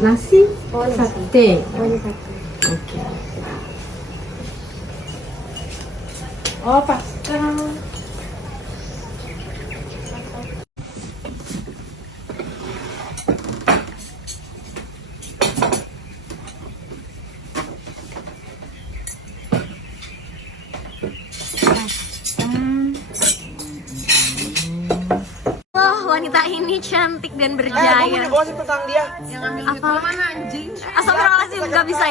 Nasi? Oh, nasi. Sate. Oh, ini satu. Oke. Oh, pasta. Wah, wanita ini cantik dan berjaya. Gue punya gosip tentang dia. Yang ambil duit lo mana anjing? Astagfirullahaladzim, nggak bisa.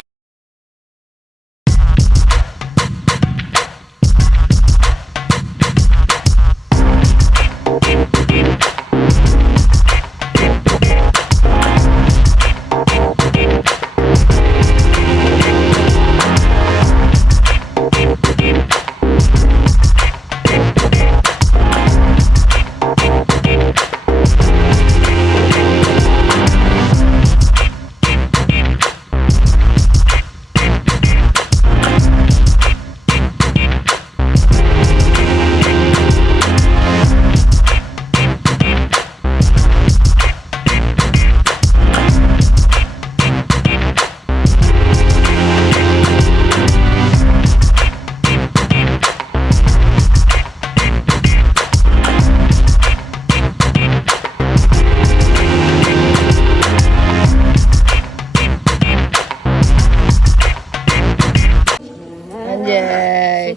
Anjay.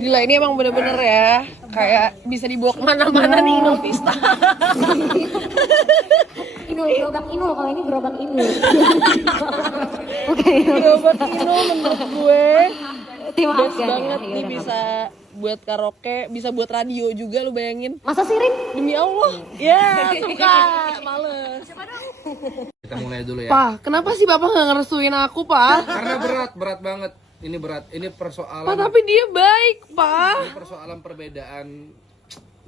Gila, ini emang bener-bener ya kayak bisa dibawa kemana-mana nih Inul Vista. Inul, gerobak Inul. Kalau ini gerobak Inul. Oke. Gerobak Inul menurut gue Terima best kasih. banget nih, bisa buat karaoke, bisa buat radio juga, lu bayangin. Masa sih, Rin? Demi Allah. Ya, suka. Males. Kita mulai dulu ya. Pak, kenapa sih Bapak nggak ngerestuin aku, Pak? Karena berat banget. Ini berat. Ini persoalan. Pak, tapi dia baik, Pak. Ini persoalan perbedaan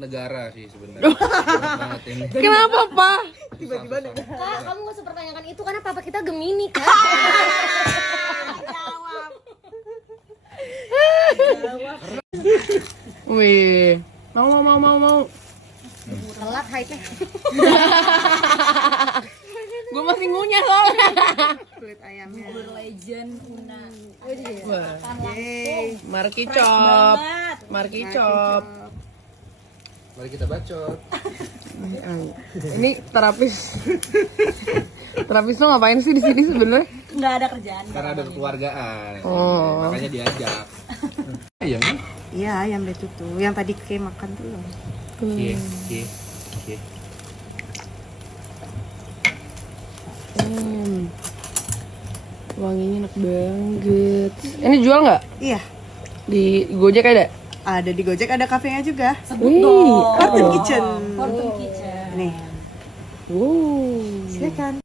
negara sih sebenarnya. Berat banget ini. Kenapa, Pak? Tiba-tiba nih. Kak, kamu gak usah pertanyakan itu karena papa kita Gemini, Kak. Wih, mau. Telat hype-nya. Gue masih ngunyah soalnya. Kulit ayamnya. Legend Una. Wah. Marki Chop. Marki Chop. Mari kita bacot. Ini terapis. Terapis lo ngapain sih di sini sebenarnya? Nggak ada kerjaan. Karena ada kekeluargaan. Oh. Makanya diajak. Ayam kan? Iya, ayam betutu. Yang tadi kayak makan tuh loh. Oke. Wanginya enak banget. Ini jual nggak? Iya, Di Gojek ada? ada di Gojek, ada kafenya juga. Wih, Fortune Kitchen. Fortune Kitchen. Nih, silakan.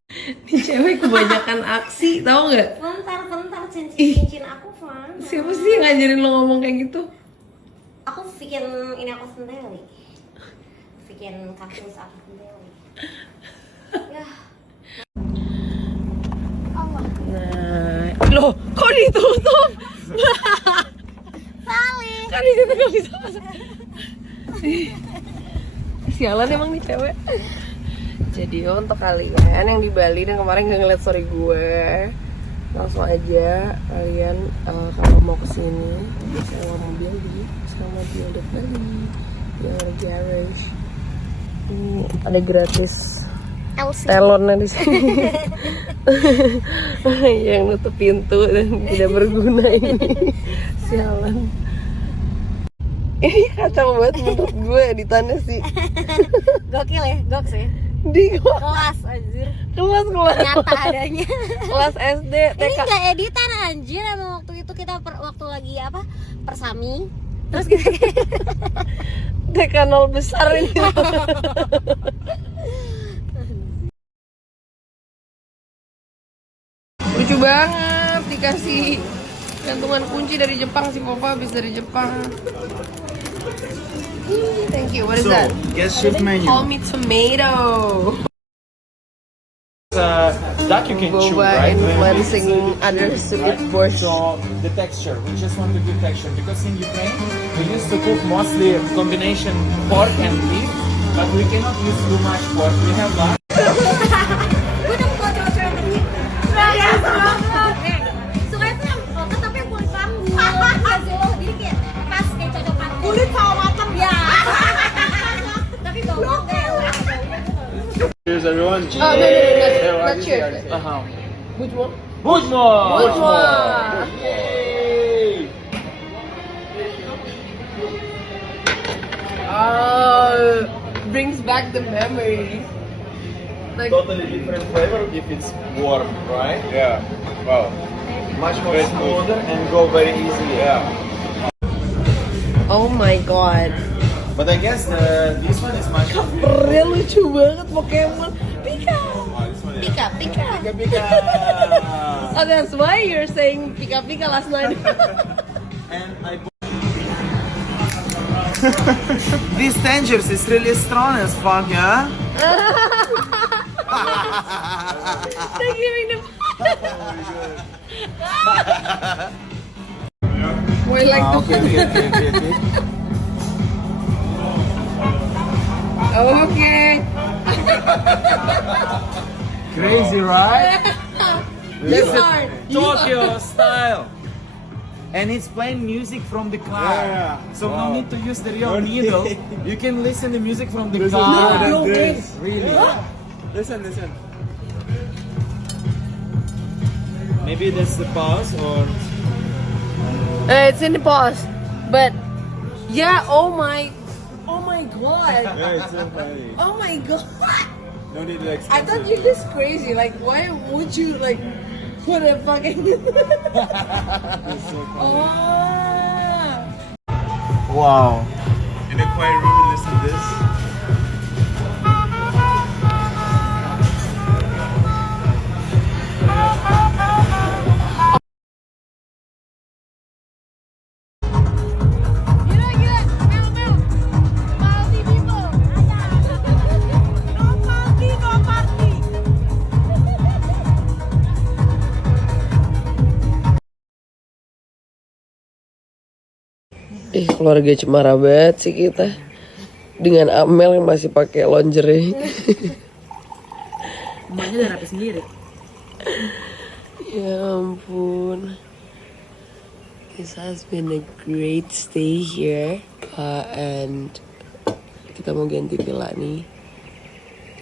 Ini cewek kebanyakan aksi, tahu nggak? Bentar, cincin aku mana? Siapa sih yang ngajarin lo ngomong kayak gitu? Aku bikin ini aku sendiri. Bikin kaktus aku sendiri. Ya. Nah, loh, kok ditutup? Saling. Kan di situ nggak bisa masuk. Sialan emang nih cewek. Jadi untuk kalian yang di Bali dan kemarin nggak ngeliat story gue, langsung aja kalian kalau mau kesini sewa mobil di sewa mobil di Bali yang ada garage. Ini ada gratis telonnya di sini. Yang nutup pintu dan tidak berguna ini. Sialan. Ini kacau banget menurut gue editannya sih. Gokil ya, goks ya. Di Kelas anjir. kelas Nyata adanya. kelas SD Ini TK. nggak editan anjir, emang waktu itu kita waktu lagi apa? Persami. Terus kita TK 0 besar ini. Lucu banget, dikasih gantungan kunci dari Jepang, si Papa habis dari Jepang. Thank you. What is that? Guest ship menu. Call me tomato. That you can chew, Boba right? influencing others to eat borscht. So the texture, we just want to give texture because in Ukraine we used to cook mostly combination pork and beef, but we cannot use too much pork. We have that. Cheers. Oh, no, not cheers. Uh-huh. Which one? Bushmore. Bushmore. Yay. Brings back the memories. Like, Totally different flavor if it's warm, right? Yeah. Wow. Much more smoother and go very easily. Yeah. oh my god. But I guess this one is much. Covernya lucu banget Pokemon. Pika. Pika, pika. Pika pika. Oh, that's why you're saying Pika Pika last night. And I. These tangers is really strong as fuck, yeah. They're giving them. Why like the Okay. Crazy, right? You are. Tokyo style. And it's playing music from the car. So no need to use the real needle. You can listen the music from the car. No way. Really? Listen. Maybe that's the pause or It's in the pause. But yeah, oh my god. Yeah, it's so funny. Oh my god. No need to I thought you're just crazy. Like, why would you like put a fucking? Oh. wow. In a quiet room, listen to this. Keluarga cemara banget sih kita dengan Amel yang masih pakai lingerie. Emaknya udah rapi sendiri. Ya ampun. This has been a great stay here, and kita mau ganti villa nih.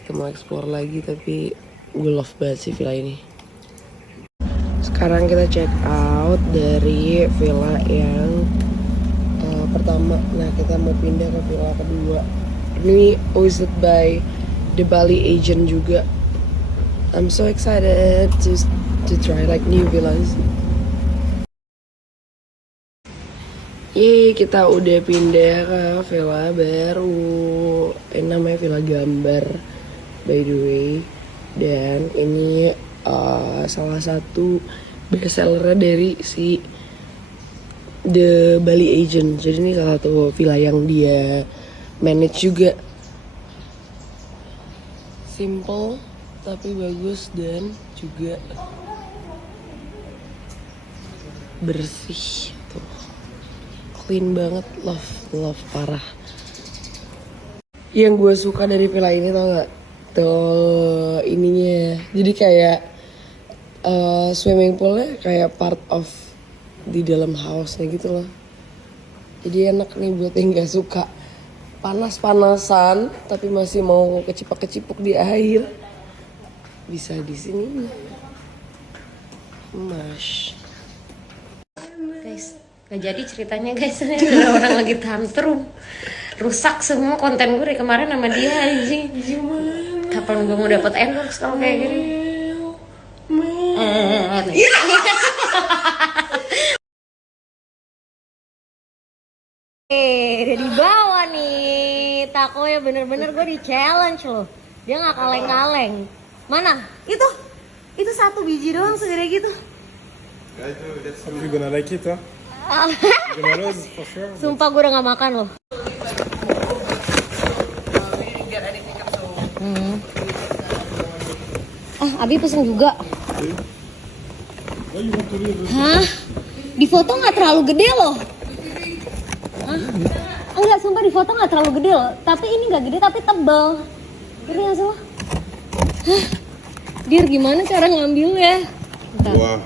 Kita mau explore lagi, tapi gue love banget sih villa ini. Sekarang kita check out dari villa yang pertama. Nah, kita mau pindah ke villa kedua. Ini hosted by the Bali agent juga. I'm so excited to try like new villas. Yeay, kita udah pindah ke villa baru. Ini namanya Villa Gambar, by the way. Dan ini salah satu bestsellernya dari si The Bali Agent. Jadi ini salah satu villa yang dia manage juga. Simple tapi bagus dan juga bersih tuh. Clean banget, love parah. Yang gue suka dari villa ini tau gak? Tuh ininya. Jadi kayak swimming poolnya kayak part of di dalam house-nya gitu loh. Jadi enak nih buat yang gak suka panas-panasan tapi masih mau kecipak-kecipuk di air. Bisa di sini. Mas. Guys, gak jadi ceritanya guys. Ada orang lagi tantrum. Rusak semua konten gue dari kemarin sama dia anjing. Kapan gue mau dapet endorse kalau kayak gini? Udah dibawa nih tako ya, bener-bener gue di challenge loh. Dia nggak kaleng-kaleng. Mana? Itu satu biji doang segede gitu. You're gonna like it, huh? You're gonna lose for sure. Sumpah gue udah gak makan loh. Abi pesen juga. Hah? Di foto nggak terlalu gede loh. Hah? Enggak, sumpah di foto nggak terlalu gede loh. Tapi ini nggak gede tapi tebel. Ngerti nggak sih lo? Hah? Dir, gimana cara ngambilnya? Bentar. Wah.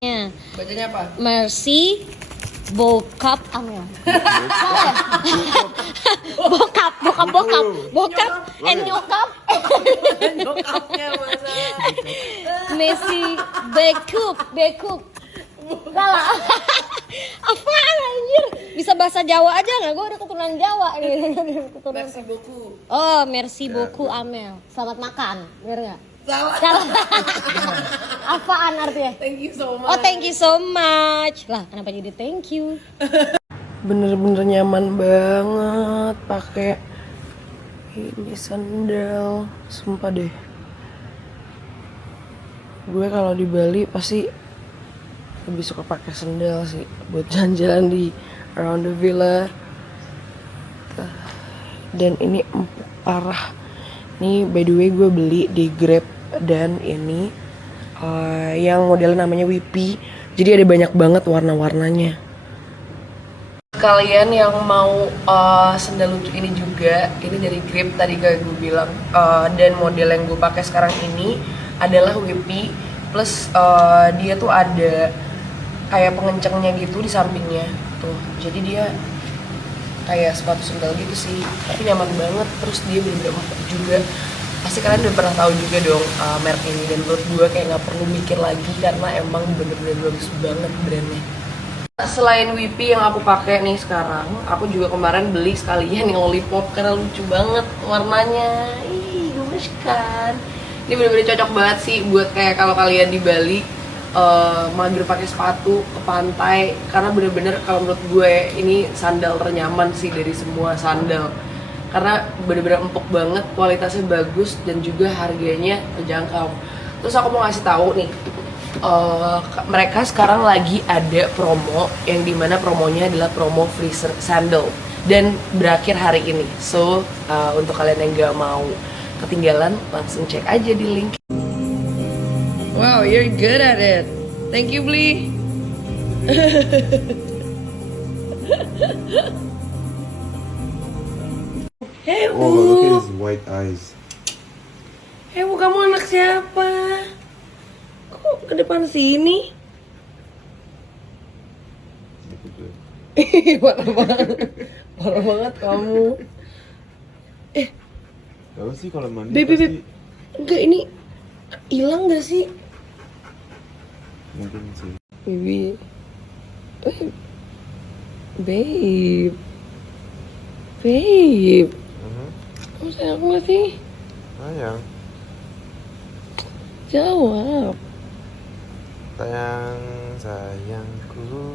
Ya. Bacanya apa? Mercy Bokap Amel. Salah ya? Bokap and nyokap. Nyokapnya masa. Messi Bekup. Salah. Apaan anjir? Bisa bahasa Jawa aja nggak? Gue udah keturunan Jawa nih. Merci beaucoup. Oh, merci beaucoup Amel. Selamat makan, bener nggak? Salah. Salah. Apaan artinya? Thank you so much. Oh, thank you so much. Lah, kenapa jadi thank you? Bener-bener nyaman banget pakai ini sandal, sumpah deh. Gue kalau di Bali pasti lebih suka pakai sandal sih buat jalan-jalan di around the villa. Dan ini empuk parah. Ini by the way gue beli di Grab dan ini yang modelnya namanya Wipi. Jadi ada banyak banget warna-warnanya. Kalian yang mau sandal lucu ini juga, ini dari Grip tadi kayak gue bilang, dan model yang gue pakai sekarang ini adalah Wipi plus dia tuh ada kayak pengencangnya gitu di sampingnya tuh, jadi dia kayak sepatu sandal gitu sih, tapi nyaman banget. Terus dia bener-bener empuk juga. Pasti kalian udah pernah tahu juga dong merek ini, dan menurut gue kayak nggak perlu mikir lagi karena emang bener-bener bagus banget brandnya. Selain Wipi yang aku pakai nih sekarang, aku juga kemarin beli sekalian yang lollipop karena lucu banget warnanya. Ih, gemes kan. Ini bener-bener cocok banget sih buat kayak kalau kalian di Bali mager pakai sepatu ke pantai, karena bener-bener kalau menurut gue ini sandal ternyaman sih dari semua sandal. Karena bener-bener empuk banget, kualitasnya bagus dan juga harganya terjangkau. Terus aku mau ngasih tahu nih, mereka sekarang lagi ada promo yang dimana promonya adalah promo free sandal dan berakhir hari ini. So untuk kalian yang gak mau ketinggalan, langsung cek aja di link. Wow, you're good at it. Thank you, Bli. Hey, Oh, look at his white eyes. Hey, kamu anak siapa? Kok ke depan sini? Parah banget kamu. Tahu sih kalau mandi Beb, pasti enggak, ini hilang gak sih? mungkin sih. Baby. Babe. Babe. Kamu sayang aku gak sih? Sayang, Jawab. sayangku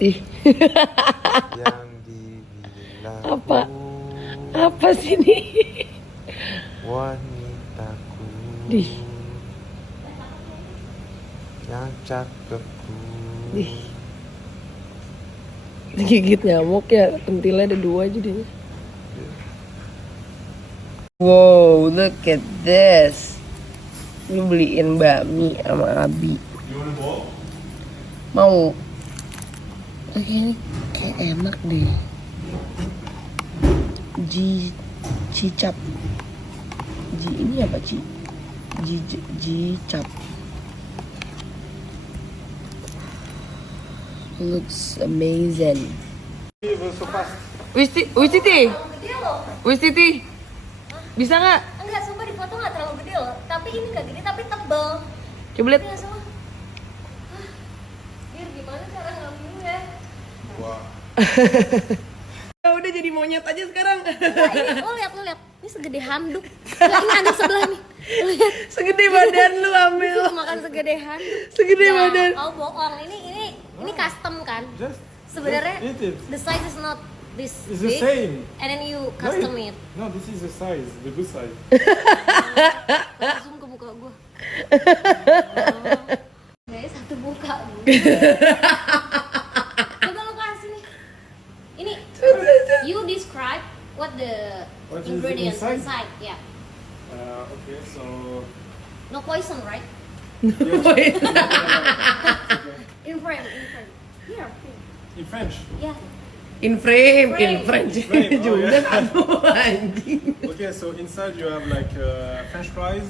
Ih, yang dibilang Apa? apa sih ini? wanitaku Dih. yang cakepku. Dih. Digigit nyamuk ya, pentilnya ada 2 jadinya. Wow, look at this. Lu beliin bakmi sama Abi. Mau? Oke, ini kayak enak deh. Cicap. Ini apa Ci? Cicap. Looks amazing. Wis Titi. Bisa nggak? Enggak, sumpah di foto nggak terlalu gede loh. Tapi ini nggak gede, tapi tebel. Coba lihat. Iya, semua. Dir, gimana cara ngambilnya? Ya udah jadi monyet aja sekarang. Nah, ini lo lihat. Ini segede handuk. Nah, ini anak sebelah nih. Lo lihat. Segede badan lu, Amel. Itu makan segede handuk. Segede Nah, badan. oh bohong. Ini custom kan? Sebenarnya the size is not this It's the big. same. And then you custom it. No, this is the size, the good size. Zoom ke muka gue. Guys, satu muka. Coba lo kasih nih. Ini you describe what the What is ingredients inside? inside. Yeah. Okay, so No poison, right? In frame. Here. in French. Yeah. In frame. Frame, oh, juga yeah. aduh, anjing. Okay, so inside you have like French fries,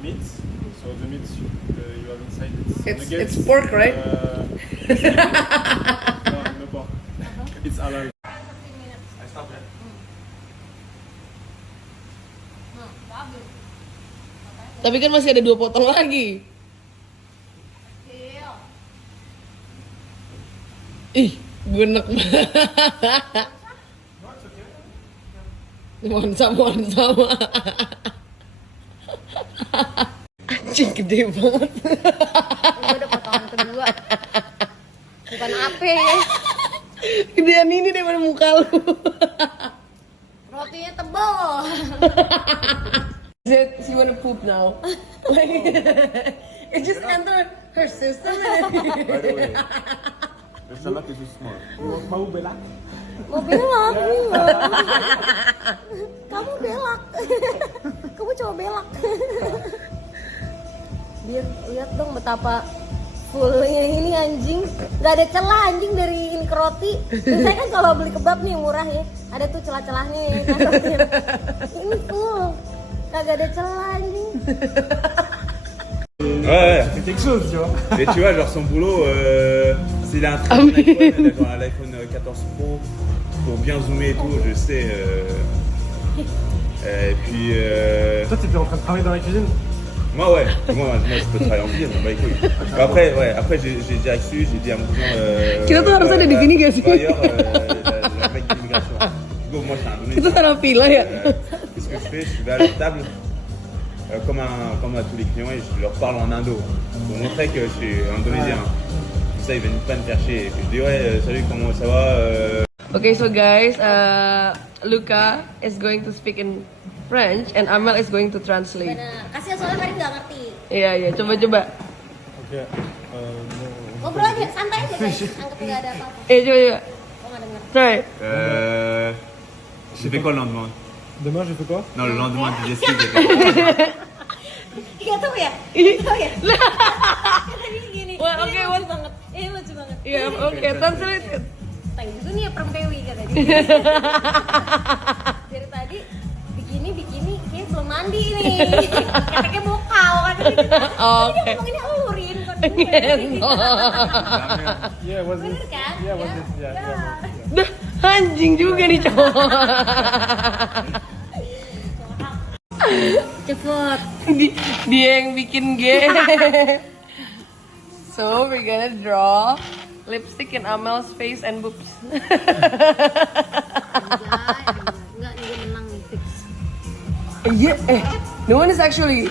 meat. So the meat you have inside It's pork, right? No pork. It's halal. Tapi kan masih ada 2 potong lagi. Ih, gunek banget. Mohon sama. Anjing gede banget. Gue udah potongan kedua. Bukan ape ya. Gedean ini daripada muka lu. Rotinya tebal. Zed, she wanna poop now. It just entered her system. By the way, the salad is small. Mau belak? Mau belak. Kamu belak. Kamu coba belak. Biar lihat dong betapa fullnya ini anjing. Gak ada celah anjing dari ini ke roti. Biasanya kan kalau beli kebab nih murah ya, ada tuh celah-celahnya ya kan rotinya. Ini full. Kagak ada celah anjing. Ouais, C'est quelque chose, tu vois. et tu vois, genre son boulot, s'il a un très bon iPhone, genre un iPhone 14 Pro, pour bien zoomer et tout, je sais. Et puis, Toi, t'étais en train de travailler dans la cuisine. moi, ouais, moi, je peux travailler en cuisine, bah écoute. Après, j'ai direct su, j'ai dit à mon client. Kita tuh harusnya ada di sini gak sih? Ailleurs, le mec d'immigration. Du coup, moi, je suis Itu indonésien. tanah pila ya. Qu'est-ce que je fais? Je vais à leur table, comme à tous les clients, et je leur parle en indo pour montrer que je suis indonésien. Comme ça, ils viennent pas me faire chier. Et puis je dis ouais, salut, comment ça va? Okay, so guys, Luca is going to speak in French and Amel is going to translate. Nah, kasihan soalnya Karin nggak ngerti. Iya, coba. Ok. Ngobrol aja, santai aja guys. Anggap nggak ada apa-apa. Coba. Kok nggak denger? Sorry. J'ai fait quoi le lendemain? Demain, j'ai fait quoi? Non, le lendemain du digestif, j'ai fait quoi? Iya tuh ya? Tahu ya? Tadi gini. Wah, ini oke, lucu what? banget. Ini lucu banget. Iya, oke, translate. Thank you nih ya perempewi katanya. Dari tadi bikini kayak belum mandi nih. Keteknya bokal kan. Oke. Dia ngomonginnya elurin kan. Yeah, was Bener it? kan? Yeah, was it? Ya. Yeah. Dah, anjing juga nih cowok. Cepet. Dia yang bikin G. So we're gonna draw lipstick in Amel's face and boobs. Enggak nih gue menang nih fix. Iya, no one is actually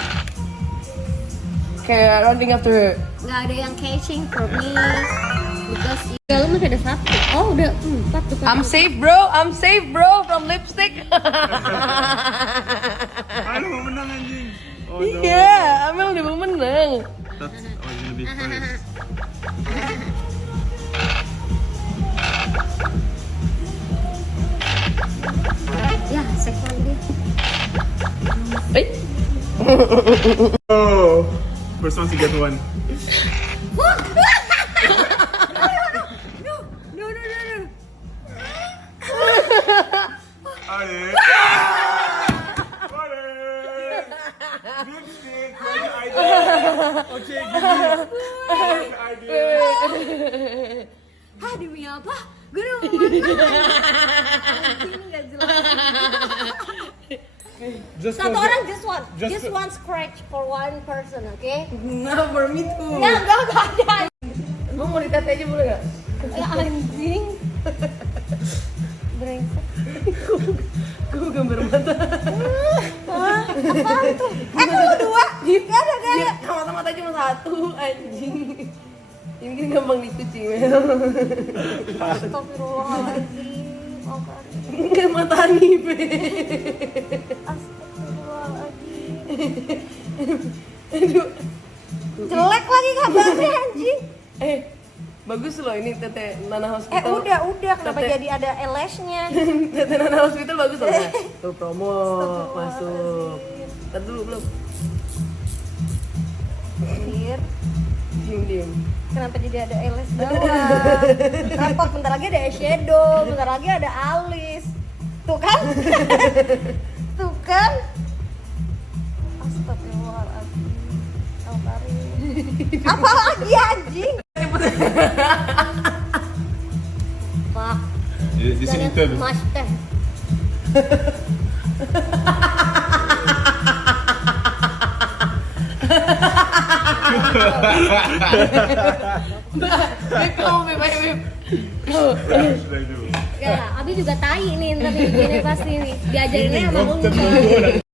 kayak running after her. Nggak ada yang catching for me because dalam masih ada 1. Oh udah 4 tuh. I'm safe bro from lipstick. Ah, lu mau menang anjing. Oh no. Iya, Amel udah mau menang. That's gonna be first. Ya seks lagi dia. Oh, first one to get one. No. Allez. Lipstick, great idea. Okay, give me. Great idea. Hah demi apa? Gue udah mau menang. Ini nggak jelas. Just Satu cause orang just just- one scratch for one person, oke? Nah, for me too. Ya enggak ada. Emang mau ditete aja boleh gak? Ya anjing. Brengsek. Gue gambar mata. Apaan tuh? Kok lu 2? Ya ada gaya. Mata-mata cuma 1, anjing. Ini kan gampang dicuci, Mel. Astagfirullahaladzim. Oh, kan. Enggak mata nih, Be. Astagfirullahaladzim. Jelek lagi kabarnya anjing. Bagus loh ini Tete Nana Hospital. Udah kenapa Tete- jadi ada LS-nya? Tete Nana Hospital bagus loh. Nah. Tuh promo masuk. Ntar dulu belum. Anjir. Diem. Kenapa jadi ada LS bawah? Repot, bentar lagi ada eyeshadow, bentar lagi ada alis. Tuh kan? Tuh kan? Astagfirullahaladzim. Apa lagi anjing? Pak, Dessine une teub. Mas teh. Beb, kamu Beb, ayo Beb. Ya, Abi juga tai nih ntar nih, gini pasti nih. Diajarinnya sama lu.